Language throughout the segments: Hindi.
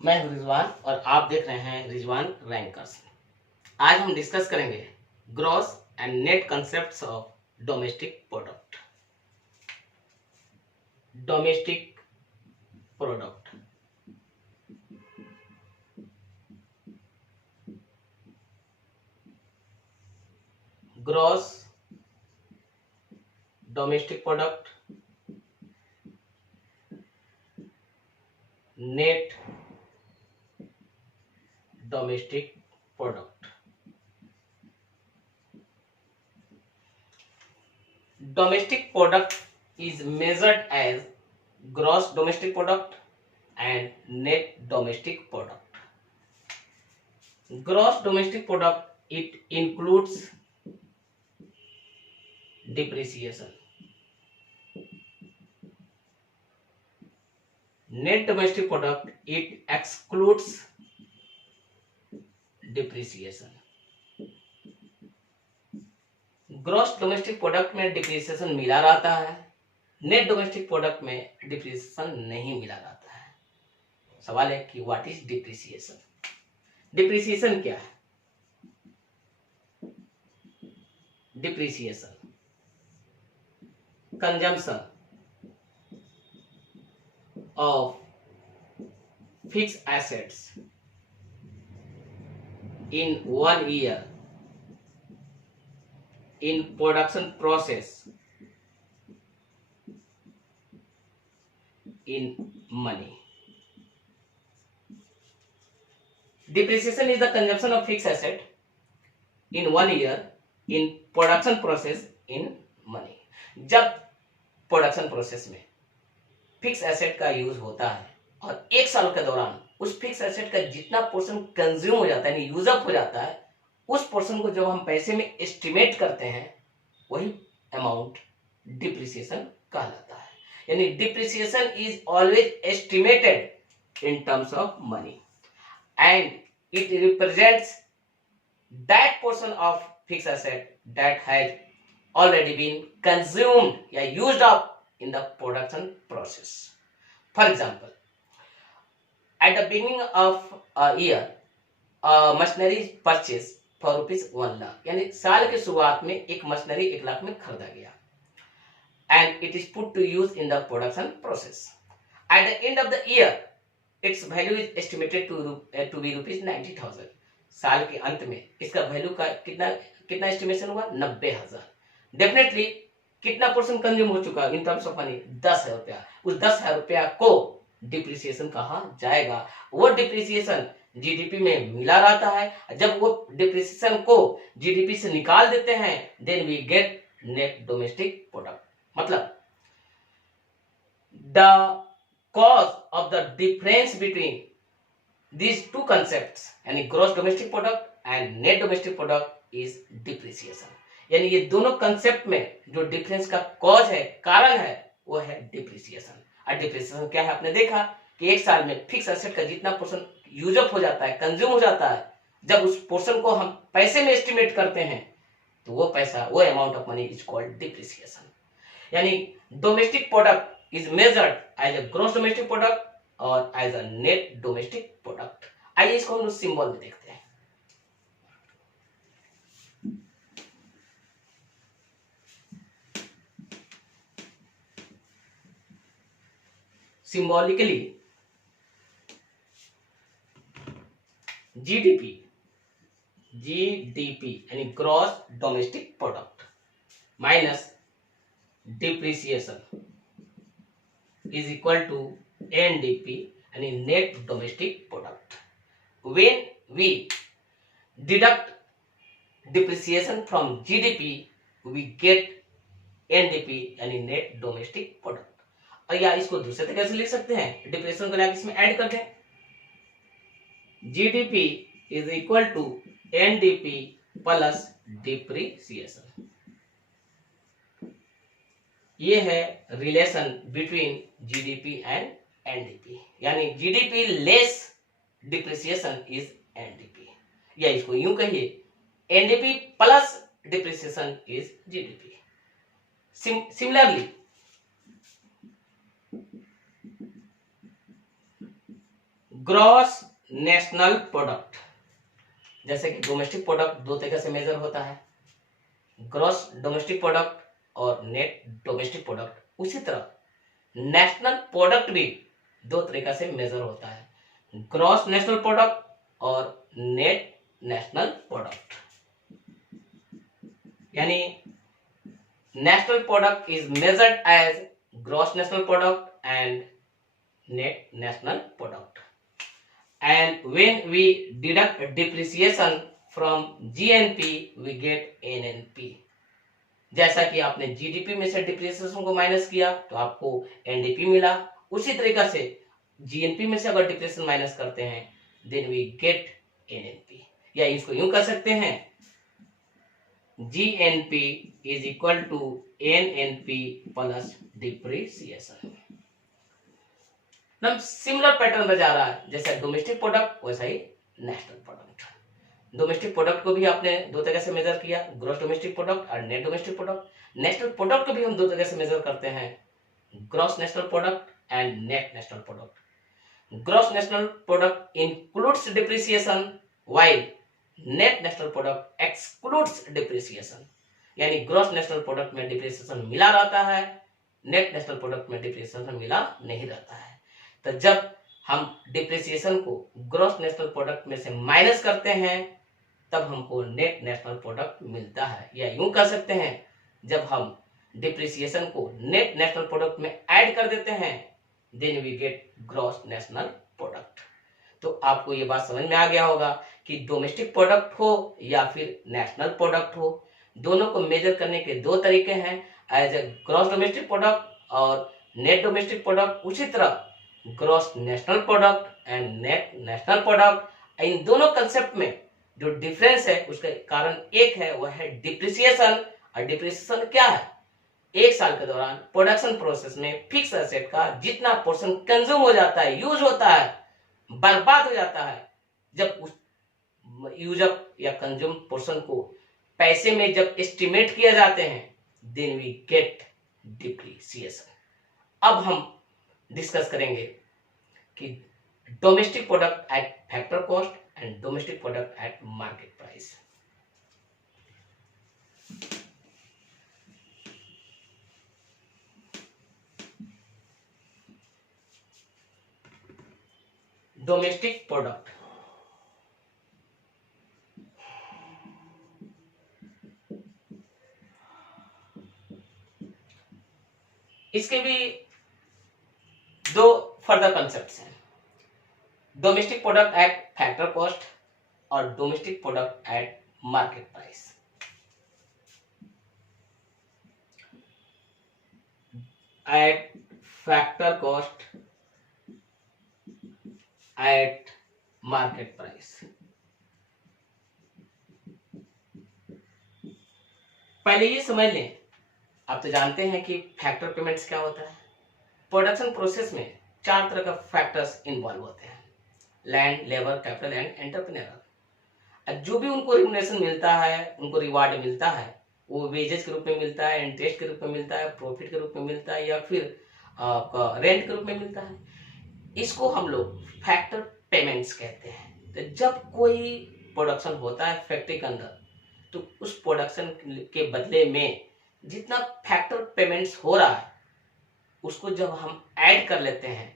मैं हूं रिजवान और आप देख रहे हैं रिजवान रैंकर्स। आज हम डिस्कस करेंगे gross and net concepts of domestic product. Domestic product, gross domestic product, net domestic product. Domestic product is measured as gross domestic product and net domestic product. Gross domestic product, it includes depreciation. Net domestic product, it excludes depreciation. Gross domestic product में डिप्रिसिएशन मिला रहता है, नेट डोमेस्टिक प्रोडक्ट में डिप्रिसिएशन नहीं मिला रहता है। सवाल है कि व्हाट इज डिप्रिसिएशन? डिप्रिसिएशन क्या है? Depreciation consumption of fixed assets in 1 year in production process in money. Depreciation is the consumption of fixed asset in 1 year in production process in money. जब प्रोडक्शन प्रोसेस में फिक्स एसेट का यूज होता है और एक साल के दौरान उस फिक्स एसेट का जितना पोर्शन कंज्यूम हो जाता है, यानी यूज अप हो जाता है, उस पोर्शन को जब हम पैसे में एस्टिमेट करते हैं, वही अमाउंट डिप्रिसिएशन कहलाता है। यानी depreciation is always estimated in terms of money and it represents that portion of fix asset that has already been consumed या used up in the production process. For example, at the beginning of a year, machinery is purchased for rupees 1 lakh, यानी साल की शुरुआत में एक मशीनरी 1 लाख में खरीदा गया and it is put to use in the production process. At the end of the year, its value is estimated to be rupees 90,000. साल के अंत में इसका वैल्यू का कितना एस्टिमेशन हुआ? 90,000। डेफिनेटली कितना परसेंट कंज्यूम हो चुका इन टर्म्स ऑफ मनी? 10,000 रुपया। उस 10,000 रुपया को डिप्रिसिएशन कहा जाएगा। वो डिप्रिसिएशन जीडीपी में मिला रहता है। जब वो डिप्रिसिएशन को जीडीपी से निकाल देते हैं, then we get net domestic product. मतलब the cause of the difference between these two concepts यानी gross domestic product and net domestic product is depreciation. यानी ये दोनों कंसेप्ट में जो डिफरेंस का कॉज है, कारण है, वो है डिप्रिसिएशन। और डिप्रिसिएशन क्या है? आपने देखा कि एक साल में फिक्स एसेट का जितना पोर्शन यूज अप हो जाता है, कंज्यूम हो जाता है, जब उस पोर्शन को हम पैसे में एस्टिमेट करते हैं, तो वो पैसा, वो amount of money is called depreciation. यानी domestic product is measured as a gross domestic product और as a net domestic product. आइए इसको हम सिंबल में देखते हैं। सिंबॉलिकली जीडीपी यानी gross domestic product minus depreciation is equal to NDP यानी net domestic product. When we deduct depreciation from GDP we get NDP यानी नेट डोमेस्टिक प्रोडक्ट। और या इसको दूसरे तरीके से लिख सकते हैं, डिप्रिसिएशन को लाके इसमें ऐड कर दें। GDP is equal to NDP plus depreciation. ये है relation between GDP and NDP, यानी GDP less depreciation is NDP, या इसको यूं कहिए NDP plus depreciation is GDP. Similarly gross national product, जैसे कि डोमेस्टिक प्रोडक्ट दो तरीके से मेजर होता है, ग्रॉस डोमेस्टिक प्रोडक्ट और नेट डोमेस्टिक प्रोडक्ट। उसी तरह नेशनल प्रोडक्ट भी दो तरीका से मेजर होता है, ग्रॉस नेशनल प्रोडक्ट और नेट नेशनल प्रोडक्ट। यानी national product is measured as gross national product and net national product. And when we deduct depreciation from GNP, we get NNP। जैसा कि आपने जीडीपी में से डिप्रिसिएशन को माइनस किया तो आपको एनडीपी मिला, उसी तरीका से जीएनपी में से अगर डिप्रिसिएशन माइनस करते हैं देन वी गेट एनएनपी। या इसको यूं कर सकते हैं, GNP is equal to NNP plus depreciation. Similar pattern में जा रहा है, जैसे डोमेस्टिक प्रोडक्ट वैसा ही नेशनल प्रोडक्ट। डोमेस्टिक प्रोडक्ट को भी आपने दो तरह से मेजर किया, ग्रॉस डोमेस्टिक प्रोडक्ट और net domestic product. National product को भी हम दो तरह से मेजर करते हैं, gross national product and net national product. Gross national product includes depreciation while net national product excludes depreciation. यानी ग्रॉस नेशनल प्रोडक्ट में डिप्रिसिएशन मिला रहता है, नेट नेशनल प्रोडक्ट में डिप्रिसिएशन मिला नहीं रहता है। तो जब हम डिप्रिसिएशन को ग्रॉस नेशनल प्रोडक्ट में से माइनस करते हैं तब हमको नेट नेशनल प्रोडक्ट मिलता है। या यूं कह सकते हैं, जब हम डिप्रिसिएशन को नेट नेशनल प्रोडक्ट में ऐड कर देते हैं then we get gross national product. तो आपको ये बात समझ में आ गया होगा कि डोमेस्टिक प्रोडक्ट हो या फिर नेशनल प्रोडक्ट हो, दोनों को मेजर करने के दो तरीके हैं, as a gross domestic product और नेट डोमेस्टिक प्रोडक्ट। उसी तरह gross national product and net national product, इन दोनों कंसेप्ट में जो डिफरेंस है उसका कारण एक है, वह है डिप्रिसिएशन। और डिप्रिसिएशन क्या है? एक साल के दौरान प्रोडक्शन प्रोसेस में फिक्स एसेट का जितना पोर्शन कंज्यूम हो जाता है, यूज होता है, बर्बाद हो जाता है, जब उस यूज अप या कंज्यूम पोर्शन को पैसे में जब एस्टिमेट किया जाते हैं देन वी गेट डिप्रिसिएशन। अब हम डिस्कस करेंगे कि domestic product at factor cost and domestic product at market price. Domestic product इसके भी दो फर्दर कंसेप्ट्स हैं, domestic product at factor cost और domestic product at market price. At factor cost at market price. पहले ये समझ लें, आप तो जानते हैं कि फैक्टर पेमेंट्स क्या होता है। प्रोडक्शन प्रोसेस में चार तरह का फैक्टर्स इन्वॉल्व होते हैं, land, labour, capital and entrepreneur. जो भी उनको रिम्यूनरेशन मिलता है, उनको रिवार्ड मिलता है, वो वेजेस के रूप में मिलता है, इंटरेस्ट के रूप में मिलता है, प्रॉफिट के रूप में मिलता है, या फिर रेंट के रूप में मिलता है। इसको हम लोग फैक्टर पेमेंट्स कहते हैं। तो जब कोई प्रोडक्शन होता है फैक्ट्री के अंदर, तो उस प्रोडक्शन के बदले में जितना फैक्टर पेमेंट्स हो रहा है उसको जब हम ऐड कर लेते हैं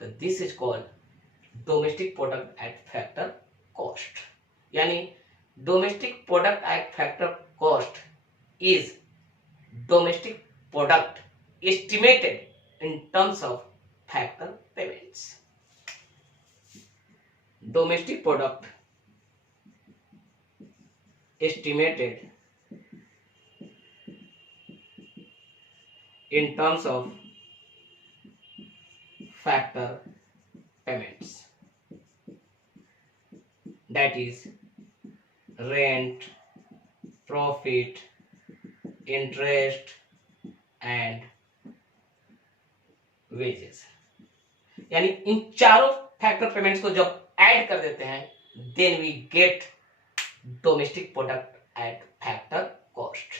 तो this is called domestic product at factor cost. यानी domestic product at factor cost is domestic product estimated in terms of factor payments. Domestic product estimated in terms of factor payments, that is rent, profit, interest and wages। यानी इन चारों फैक्टर पेमेंट्स को जब ऐड कर देते हैं then we get domestic product at factor cost.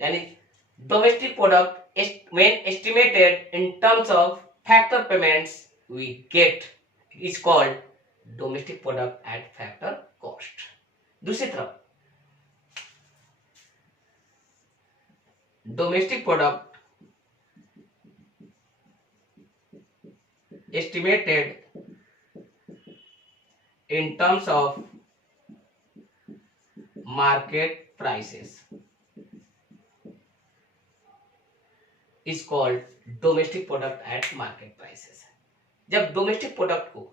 यानी domestic product when estimated in terms of factor payments we get is called domestic product at factor cost. दूसरी तरफ domestic product estimated in terms of market prices is called domestic product at market prices। जब डोमेस्टिक प्रोडक्ट को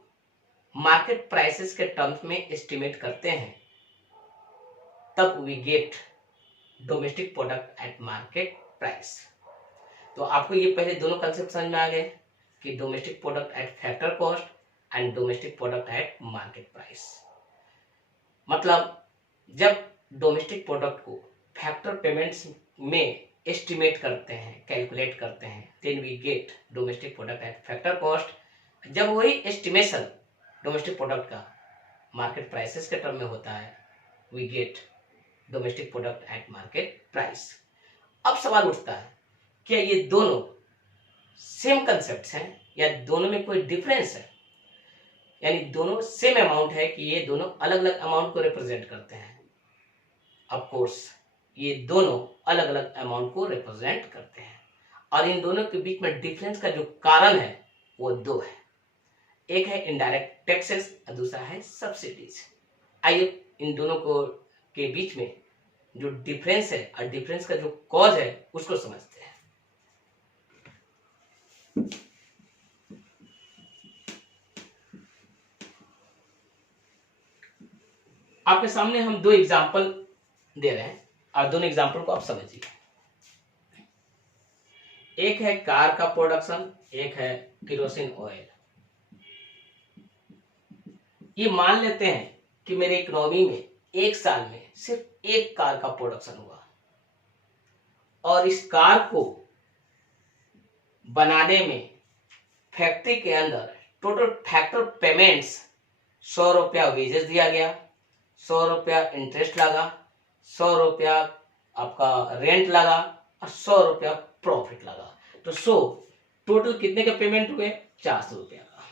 मार्केट प्राइसेस के टर्म्स में एस्टिमेट करते हैं तब we get domestic product at market price. तो आपको ये पहले दोनों कंसेप्ट समझ में आ गए कि domestic product at factor cost and domestic product at market price. मतलब जब डोमेस्टिक प्रोडक्ट को फैक्टर पेमेंट्स में एस्टिमेट करते हैं, कैलकुलेट करते हैं, then we get domestic product at factor cost. जब वही एस्टिमेशन डोमेस्टिक प्रोडक्ट का मार्केट प्राइसेस के टर्म में होता है, we get domestic product at market price. अब सवाल उठता है, क्या ये दोनों सेम कंसेप्ट्स हैं या दोनों में कोई डिफरेंस है, यानी दोनों सेम अमाउंट है कि ये दोनों अलग अलग अमाउंट को रिप्रेजेंट करते हैं? ऑफ कोर्स ये दोनों अलग अलग अमाउंट को रिप्रेजेंट करते हैं और इन दोनों के बीच में डिफरेंस का जो कारण है वो दो है। एक है इनडायरेक्ट टैक्सेस और दूसरा है सब्सिडीज। आइए इन दोनों को के बीच में जो डिफरेंस है और डिफरेंस का जो कॉज है उसको समझते हैं। आपके सामने हम दो एग्जाम्पल दे रहे हैं और दोनों एग्जाम्पल को आप समझिए। एक है कार का प्रोडक्शन, एक है केरोसिन ऑयल। ये मान लेते हैं कि मेरे इकोनॉमी में एक साल में सिर्फ एक कार का प्रोडक्शन हुआ और इस कार को बनाने में फैक्ट्री के अंदर टोटल फैक्टर पेमेंट्स 100 रुपया वेजेस दिया गया, 100 रुपया इंटरेस्ट लगा, 100 रुपया आपका रेंट लगा और 100 रुपया प्रॉफिट लगा। तो 100 टोटल कितने का पेमेंट हुए? 400 रुपया का।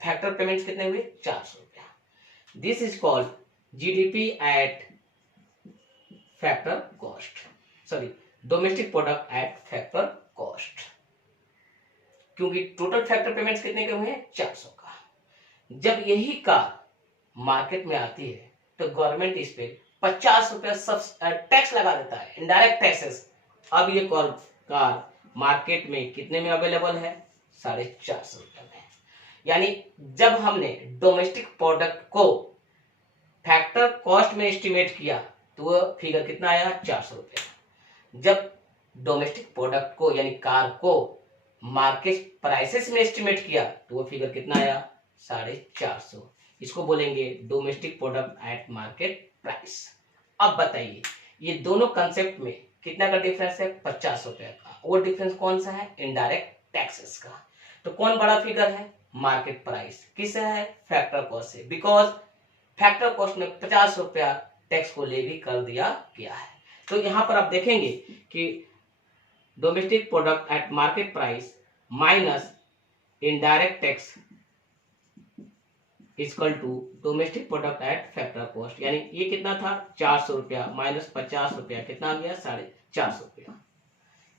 फैक्टर पेमेंट्स कितने हुए? 400 रुपया। This is called GDP at factor cost, sorry domestic product at factor cost, क्योंकि टोटल फैक्टर पेमेंट्स कितने के हुए हैं? 400 का। जब यही कार मार्केट में आती है तो गवर्नमेंट इस पे 50 रुपया टैक्स लगा देता है, इनडायरेक्ट टैक्सेस। अब ये कार मार्केट में कितने में अवेलेबल है? 450 रुपये में। यानी जब हमने डोमेस्टिक प्रोडक्ट को फैक्टर कॉस्ट में एस्टिमेट किया तो वो फिगर कितना आया? 400 रुपया। जब डोमेस्टिक प्रोडक्ट को यानी कार को मार्केट प्राइसेस में एस्टिमेट किया तो वो फिगर कितना आया? 450। इसको बोलेंगे domestic product at market price. अब बताइए ये दोनों कंसेप्ट में कितना का डिफरेंस है? 50 रुपए का। वो डिफरेंस कौन सा है? इनडायरेक्ट टैक्सेस का। तो कौन बड़ा फिगर है? Market price. किससे है? फैक्टर कॉस्ट से, बिकॉज फैक्टर कॉस्ट में 50 रुपया टैक्स को लेवी कर दिया गया है। तो यहां पर आप देखेंगे कि domestic product at market price minus indirect tax equal to domestic product at factor cost. यानी ये कितना था? 400 रुपया माइनस 50 रुपया, कितना आ गया? 450 रुपया।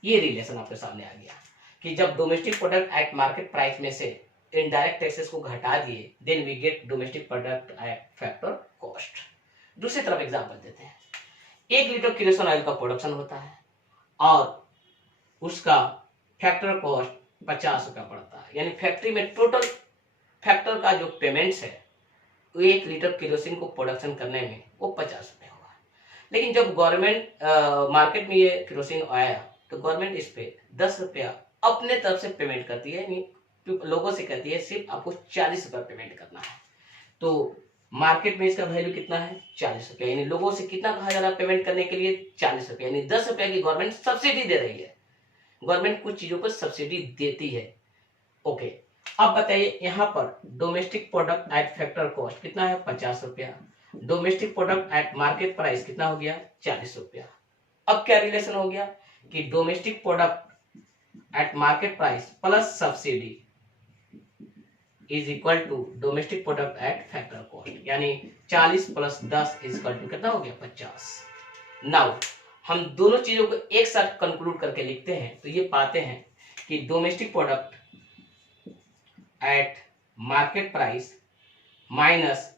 ये रिलेशन आपके सामने आ गया कि जब domestic product at market price में से इनडायरेक्ट टैक्सेस को घटा दिए, then we get domestic product at factor cost. दूसरी तरफ एग्जांपल देते हैं। 1 लीटर केरोसिन ऑयल का प्रोडक्शन होता है और उसका फैक्टर कॉस्ट 50 रुपया पड़ता है। यानी फैक्ट्री में टोटल फैक्टर का जो पेमेंट्स है वो 1 लीटर केरोसिन को प्रोडक्शन करने में वो 50 रुपये हुआ। लेकिन जब गवर्नमेंट मार्केट में ये केरोसिन आया तो गवर्नमेंट इस पे 10 रुपया अपने तरफ से पेमेंट करती है, यानी लोगों से कहती है सिर्फ आपको 40 रुपया पेमेंट करना है। तो मार्केट में इसका वैल्यू कितना है? 40 रुपया। यानी लोगों से कितना कहा जा रहा है पेमेंट करने के लिए? 40 रुपया। यानी 10 रुपया की गवर्नमेंट सब्सिडी दे रही है। गवर्नमेंट कुछ चीजों पर सब्सिडी देती है। ओके, अब बताइए यहाँ पर domestic product at factor cost कितना है? 50 रुपया। Domestic product at market price कितना हो गया? 40 रुपया। अब क्या रिलेशन हो गया कि domestic product at market price plus subsidy is equal to domestic product at factor cost, यानी 40 प्लस 10 इज इक्वल टू कितना हो गया 50। नाउ हम दोनों चीजों को एक साथ कंक्लूड करके लिखते हैं तो ये पाते हैं कि domestic product at market price minus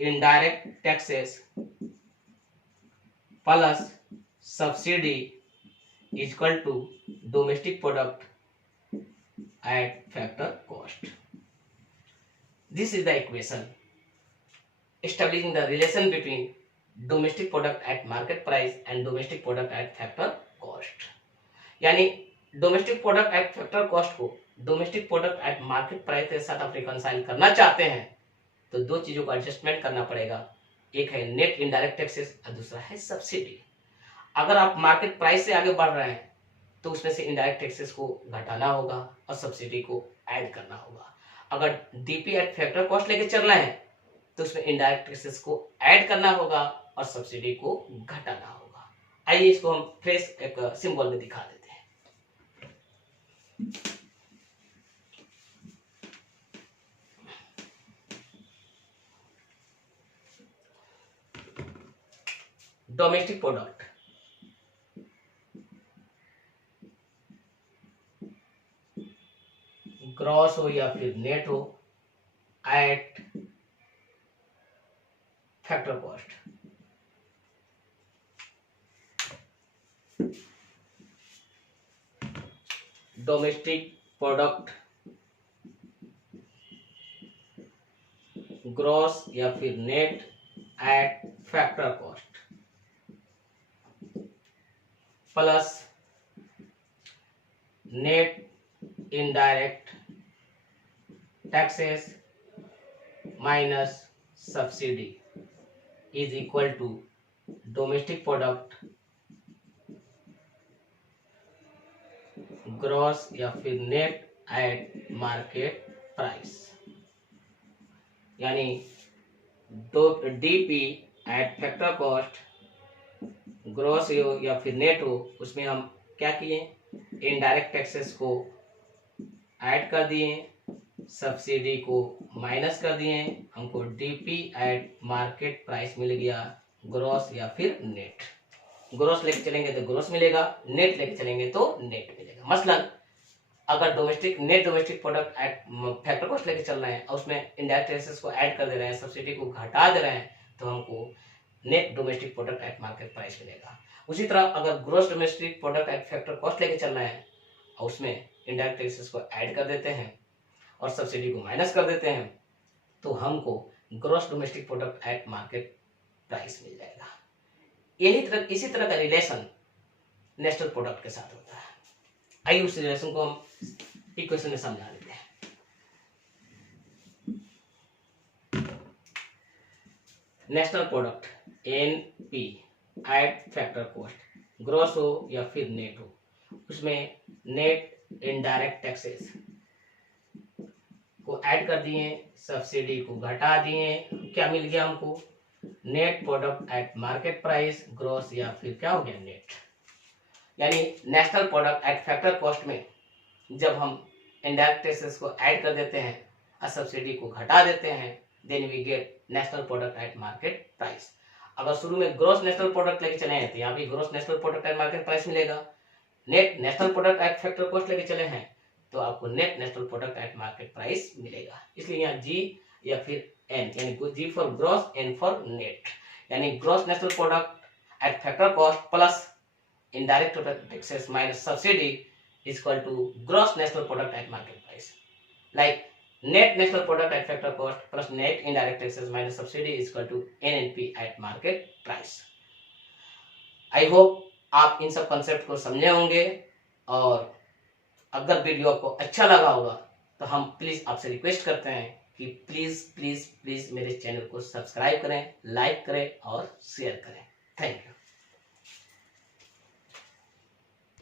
indirect taxes plus subsidy is equal to domestic product at factor cost. This is the equation establishing the relation between domestic product at market price and domestic product at factor cost. यानी domestic product at factor cost को domestic product at market price के साथ आप रिकंसाइल करना चाहते हैं तो दो चीजों को एडजस्टमेंट करना पड़ेगा, एक है नेट इनडायरेक्ट टैक्सेस और दूसरा है सब्सिडी। अगर आप मार्केट प्राइस से आगे बढ़ रहे हैं तो उसमें से इनडायरेक्ट टैक्सेस को घटाना होगा और सब्सिडी को ऐड करना होगा। अगर डीपी एट फैक्टर कॉस्ट लेके चलना है तो उसमें इनडायरेक्ट टैक्सेस को ऐड करना होगा और सब्सिडी को घटाना होगा। आइए इसको हम फ्रेश एक सिंबल में दिखा देते हैं। डोमेस्टिक प्रोडक्ट ग्रॉस हो या फिर नेट हो at factor cost. Domestic product gross या फिर net at factor cost plus net indirect taxes minus subsidy is equal to domestic product gross या फिर नेट एट मार्केट प्राइस। यानी DP at factor cost gross हो या फिर नेट हो, उसमें हम क्या किए, इनडायरेक्ट टैक्सेस को ऐड कर दिए, सब्सिडी को माइनस कर दिए, हमको डीपी एट मार्केट प्राइस मिल गया ग्रॉस या फिर नेट। ग्रॉस लेके चलेंगे तो ग्रॉस मिलेगा, नेट लेके चलेंगे तो नेट मिलेगा। मसलन अगर net domestic product at factor cost लेके चल रहे हैं और उसमें इनडायरेक्ट टैक्सेस को ऐड कर दे रहे हैं, सब्सिडी को घटा दे रहे हैं, तो हमको net domestic product at market price मिलेगा। उसी तरह अगर gross domestic product at factor cost लेके चल रहे हैं और उसमें इनडायरेक्ट टैक्सेस को ऐड कर देते हैं और सब्सिडी को माइनस कर देते हैं तो हमको gross domestic product at market price मिल जाएगा। इसी तरह का रिलेशन नेशनल प्रोडक्ट के साथ होता है। आइए उस रिलेशन को हम इक्वेशन में समझा लेते हैं। National product NP eight factor cost gross हो या फिर नेट हो, उसमें नेट इनडायरेक्ट टैक्सेस को ऐड कर दिए, सब्सिडी को घटा दिए, क्या मिल गया हमको, net product at market price gross या फिर क्या हो गया नेट। यानी national product at factor cost में जब हम इनडायरेक्ट टैक्सेस को ऐड कर देते हैं और सब्सिडी को घटा देते हैं, then we get national product at market price. अगर शुरू में ग्रॉस नेशनल प्रोडक्ट लेके चले हैं तो यहाँ भी gross national product at market price मिलेगा। Net national product at factor cost लेके चले हैं तो आपको net national product at market price मिलेगा। इसलिए यहाँ जी या फिर एन, यानी G for gross, N for net, यानी gross national product at factor cost plus indirect taxes minus subsidy is equal to gross national product at market price. Like net national product at factor cost plus net indirect taxes minus subsidy is equal to NNP at market price. I hope आप इन सब कंसेप्ट को समझे होंगे और अगर वीडियो आपको अच्छा लगा होगा तो हम प्लीज आपसे रिक्वेस्ट करते हैं कि प्लीज प्लीज प्लीज मेरे चैनल को सब्सक्राइब करें, लाइक करें और शेयर करें। Thank you.